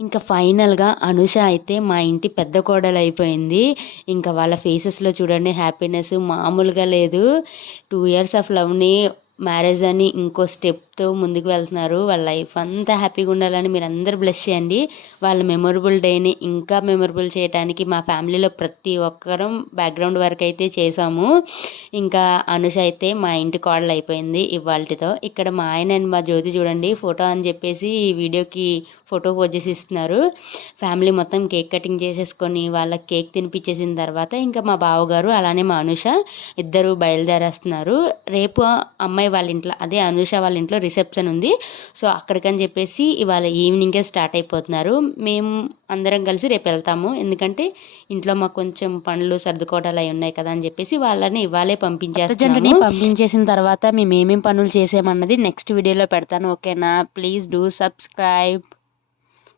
ఇంకా ఫైనల్‌గా అనూష అయితే మా ఇంటి పెద్ద కోడలయిపోయింది. ఇంకా వాళ్ళ ఫేసెస్‌లో చూడండి హ్యాపీనెస్ మామూలుగా లేదు. 2 ఇయర్స్ ఆఫ్ లవ్‌ని మ్యారేజ్ అని ఇంకో స్టెప్‌తో ముందుకు వెళ్తున్నారు. వాళ్ళ లైఫ్ అంతా హ్యాపీగా ఉండాలని మీరందరూ బ్లెస్ చేయండి. వాళ్ళ మెమరబుల్ డేని ఇంకా మెమరబుల్ చేయటానికి మా ఫ్యామిలీలో ప్రతి ఒక్కరం బ్యాక్‌గ్రౌండ్ వర్క్ అయితే చేశాము. ఇంకా అనూష అయితే మా ఇంటి కోడలయిపోయింది ఇవాల్టితో. ఇక్కడ మా ఆయన అండ్ మా జ్యోతి చూడండి ఫోటో అని చెప్పేసి ఈ వీడియోకి ఫోటో పోజ్ చేసి ఇస్తున్నారు. ఫ్యామిలీ మొత్తం కేక్ కటింగ్ చేసేసుకొని వాళ్ళకి కేక్ తినిపించేసిన తర్వాత ఇంకా మా బావగారు అలానే మా అనూష ఇద్దరు బయలుదేరేస్తున్నారు. రేపు అమ్మాయి వాళ్ళ ఇంట్లో అదే అనూష వాళ్ళ ఇంట్లో రిసెప్షన్ ఉంది. సో అక్కడికని చెప్పేసి ఇవాళ ఈవినింగే స్టార్ట్ అయిపోతున్నారు. మేము అందరం కలిసి రేపు వెళ్తాము. ఎందుకంటే ఇంట్లో మాకు కొంచెం పనులు సర్దుకోవడాలు అవి ఉన్నాయి కదా అని చెప్పేసి వాళ్ళని ఇవాళే పంపించేస్తున్నాము. పంపించేసిన తర్వాత మేము ఏమేమి పనులు చేసామన్నది నెక్స్ట్ వీడియోలో పెడతాను. ఓకేనా? Please do subscribe.